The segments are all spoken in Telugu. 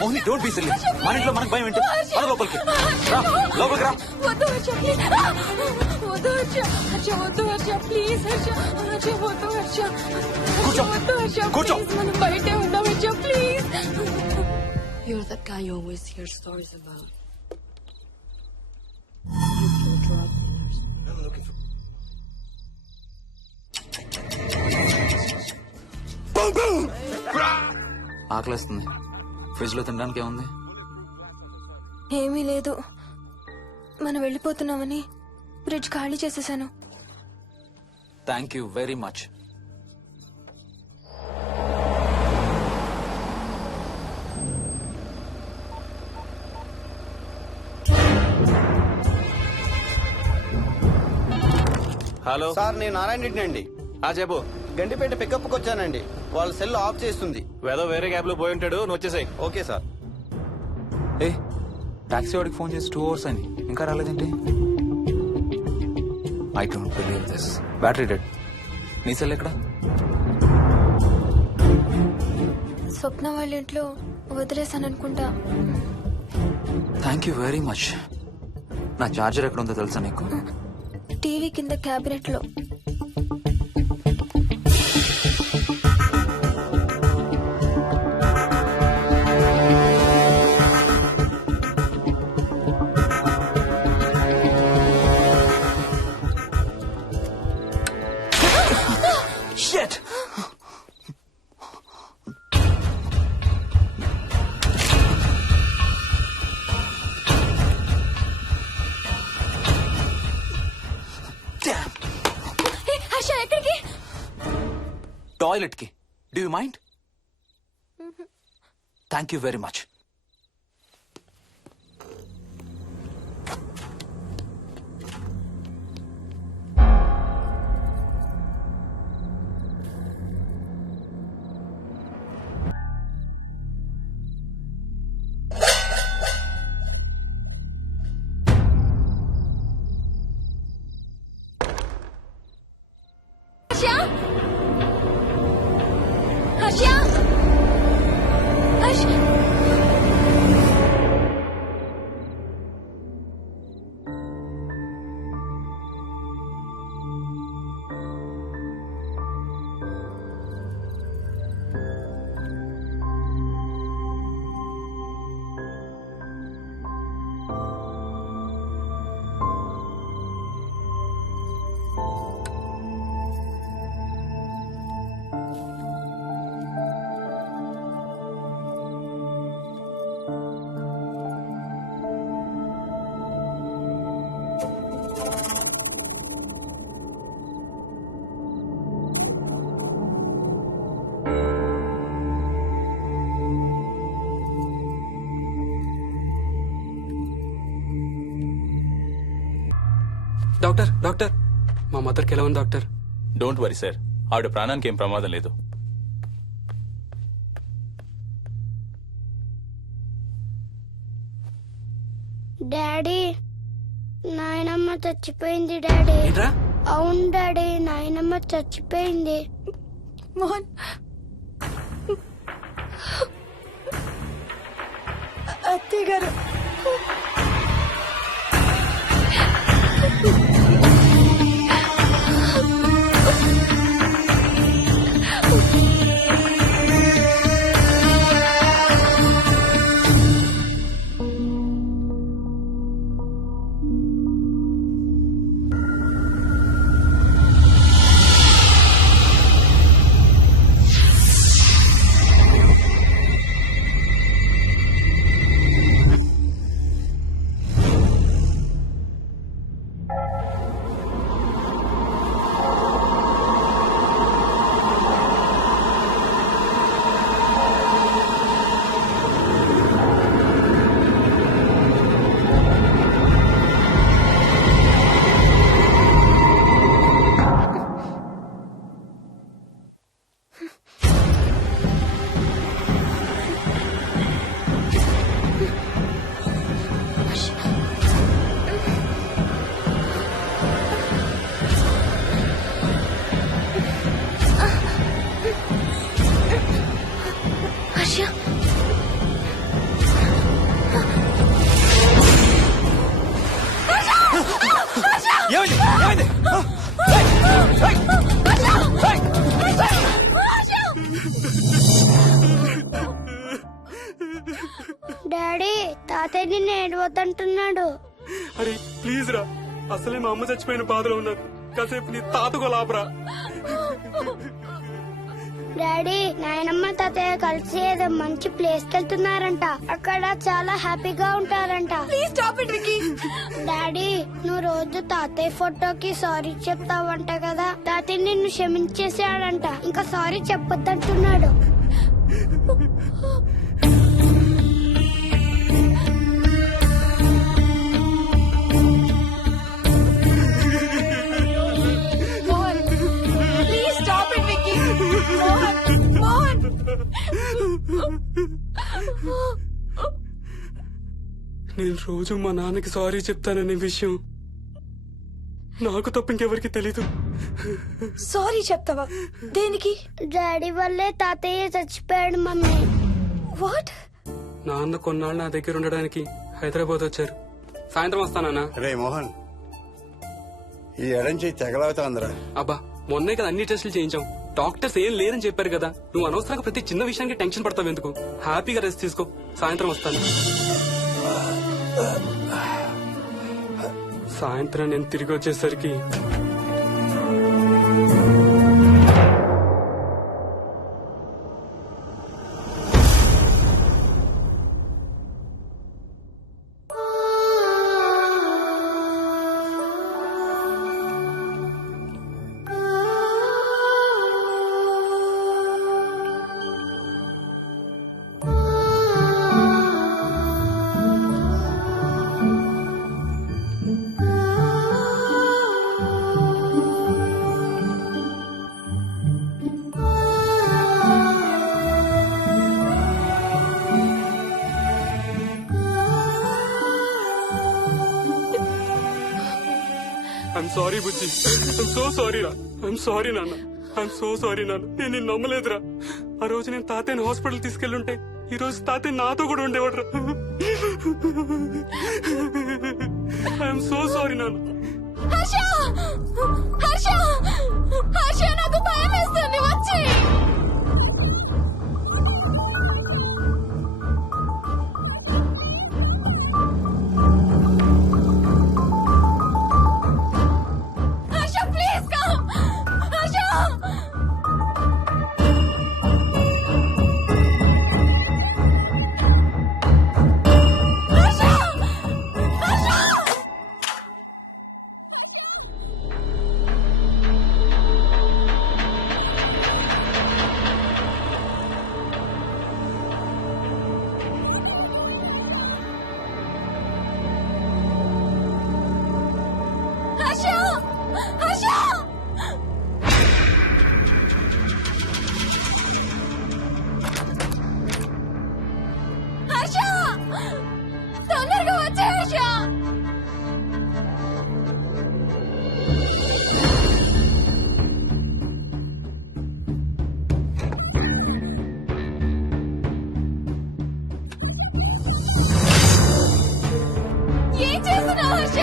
Mohini don't be silly. మన ఇంట్లో మనకు భయం ఏంటి? పద లోపలికి రా, లోపలికి రా. వద్దు హర్ష ప్లీజ్, వద్దు హర్ష, హర్ష వద్దు హర్ష ప్లీజ్, హర్ష హర్ష వద్దు హర్ష, కూర్చో, వద్దు హర్ష కూర్చో. ప్లీజ్, మనం బయటే ఉందాం Harsha please. You're that guy you always hear stories about. You kill drug dealers. ఆకలిస్తుంది. ఫ్రిడ్జ్ లో తినడానికి ఏముంది? ఏమీ లేదు, మనం వెళ్ళిపోతున్నామని ఫ్రిడ్జ్ ఖాళీ చేసేసాను. Thank you very much. Hello sir, నేను నారాయణ రెడ్డి అండి. చెప్పు. గండిపేట పికప్ కి వచ్చానండి. వాళ్ళ సెల్ ఆఫ్ చేస్తుంది. వేదో వేరే క్యాబ్ లో పోయి ఉంటాడు, నువ్వు వచ్చేసాయి. Okay sir. ఏ టాక్సీ వాడికి ఫోన్ చేసి 2 hours అని ఇంకా రాలేదేంటి? I don't believe this. Battery dead. నీ సెల్ ఎక్కడ? స్వప్న వాళ్ళ ఇంట్లో వదిలేసాను అనుకుంటా. Thank you very much. నా చార్జర్ ఎక్కడ ఉందో తెలుసా నీకు? టీవీ కింద క్యాబినెట్ లో. Shit! Damn! హర్ష ఎక్కడికి? టాయిలెట్ కి. Do you mind? Thank you very much. Harsha, Harsha, Harsha. Doctor, doctor, మా మదర్కి ఎలా ఉంది డాక్టర్? డోంట్ వరీ సార్, ఆవిడ ప్రాణానికి ఏం ప్రమాదం లేదు. డాడీ, నాయనమ్మ చచ్చిపోయింది డాడీ. ఏంట్రా? అవును డాడీ, నాయనమ్మ చచ్చిపోయింది. మోహన్, అత్తయ్య గారు. హర్ష ఏమైంది ఏమైంది డాడీ తాతయ్య నిన్ను ఏడవద్దంటున్నాడు. అరే ప్లీజ్ రా, అసలే మా అమ్మ చచ్చిపోయిన బాధలో ఉన్నాను. కాసేపు నీ తాతకు లాభరా. డాడీ నాయనమ్మ తాతయ్య కలిసి ఏదో మంచి ప్లేస్ కి వెళ్తున్నారంట. అక్కడ చాలా హ్యాపీగా ఉంటారంట. Please stop it Vicky. Daddy నువ్వు రోజు తాతయ్య ఫోటోకి సారీ చెప్తావంట కదా. తాతయ్య నిన్ను క్షమించేసాడంట. ఇంకా సారీ చెప్పొద్దంటున్నాడు. Mohan please stop it Vicky. Mohan నేను రోజు మా నాన్నకి సారీ చెప్తాననే విషయం నాకు తప్ప ఇంకెవరికి తెలీదు. సారీ చెప్తావా? దేనికి? డాడీ వల్లే తాతయ్య చచ్చిపోయాడు మమ్మీ. వాట్? నాన్న కొన్నాళ్ళు నా దగ్గర ఉండడానికి హైదరాబాద్ వచ్చారు. సాయంత్రం వస్తానా? రే మోహన్, ఈ ఎడం చేయి తెగలవుతోందిరా. అబ్బా మొన్నే కదా అన్ని టెస్టులు చేయించాం. డాక్టర్స్ ఏం లేరని చెప్పారు కదా. నువ్వు అనవసరంగా ప్రతి చిన్న విషయానికి టెన్షన్ పడతావు ఎందుకు? హ్యాపీగా రెస్ట్ తీసుకో. సాయంత్రం వస్తాను. సాయంత్రం నేను తిరిగి వచ్చేసరికి I'm sorry Bujji. I'm so sorry రా. ఐఎమ్ సారీ నాన్న. ఐఎమ్ సో సారీ నాన్న. నేను నిన్ను నమ్మలేదురా. ఆ రోజు నేను తాతయ్యని హాస్పిటల్ తీసుకెళ్ళుంటే ఈ రోజు తాతయ్య నాతో కూడా ఉండేవాడు రా. ఐఎమ్ సో సారీ నాన్న. హర్ష హర్ష హర్ష నాకు భయం వేస్తుంది. వచ్చి హర్ష ప్లీజ్ కమ్. హర్ష హర్ష హర్ష హర్ష తొందరగా వచ్చే హర్ష. ఏం చేస్తున్నావు హర్ష?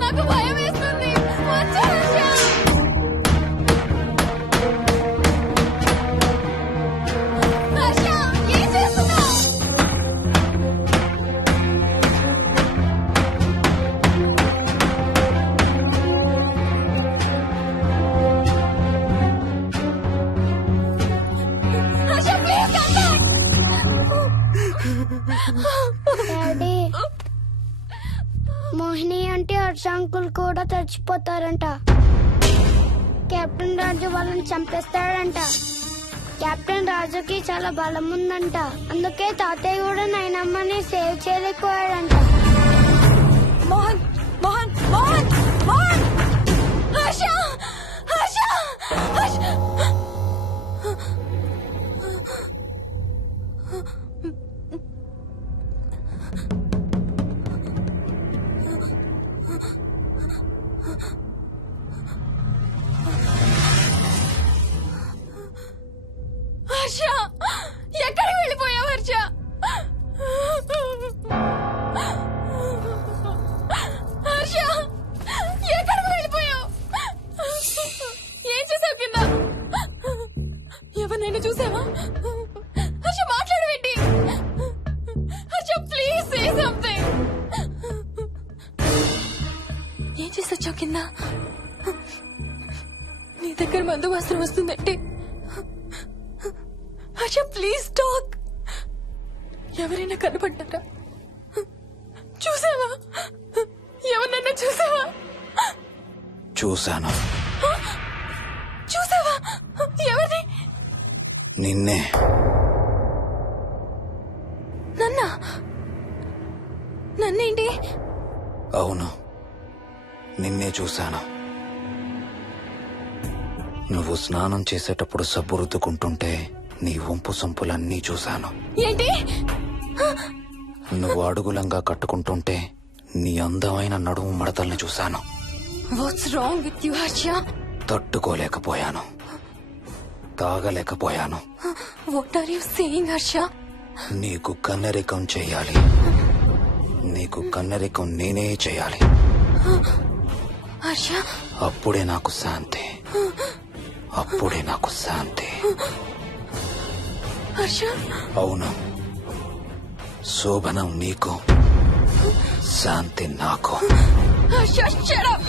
నాకు భయం వేస్తుంది. వచ్చే హర్ష. హర్ష ఏం చేస్తున్నావు? Harsha please come back. Daddy Mohini అంటే హర్ష అంకుల్ కూడా చచ్చిపోతారంట. కెప్టెన్ రాజు వాళ్ళని చంపేస్తాడంట. కెప్టెన్ రాజుకి చాలా బలం ఉందంట. అందుకే తాతయ్య కూడా నాయనమ్మని సేవ్ చేయలేకపోయాడంట. మోహన్ మోహన్ మోహన్ మోహన్ హర్ష హర్ష హర్ష హర్ష ఎక్కడికి వెళ్ళిపోయావు హర్ష? హర్ష ఎక్కడికి వెళ్ళిపోయావు? ఏం చేసావు కింద? ఎవరినైనా చూసావా? హర్ష మాట్లాడవేంటి? Harsha please say something. ఏం చేసొచ్చావు కింద? నీ దగ్గర మందు వాసన వస్తుందంటే హర్ష ప్లీజ్ టాక్. ఎవరైనా కనపడ్డారా? చూసావా? ఎవరినైనా చూసావా? చూశాను. చూసావా? ఎవరిని? నిన్నే. నన్నేంటి? అవును, నిన్నే చూశాను. నువ్వు స్నానం చేసేటప్పుడు సబ్బు రుద్దుకుంటుంటే నీ వంపు సొంపులన్నీ చూశాను. ఏంటి? నువ్వు అడుగులంగా కట్టుకుంటుంటే నీ అందమైన నడుము మడతల్ని చూశాను. What's wrong with you Harsha? తట్టుకోలేకపోయాను, తాగలేకపోయాను. What are you saying Harsha? నీకు కన్నరికం చెయ్యాలి. నీకు కన్నరికం నేనే చేయాలి. హర్ష అప్పుడే నాకు శాంతి. అప్పుడే నాకు శాంతి. హర్ష అవును, శోభనం నీకు, శాంతి నాకు. Harsha shut up.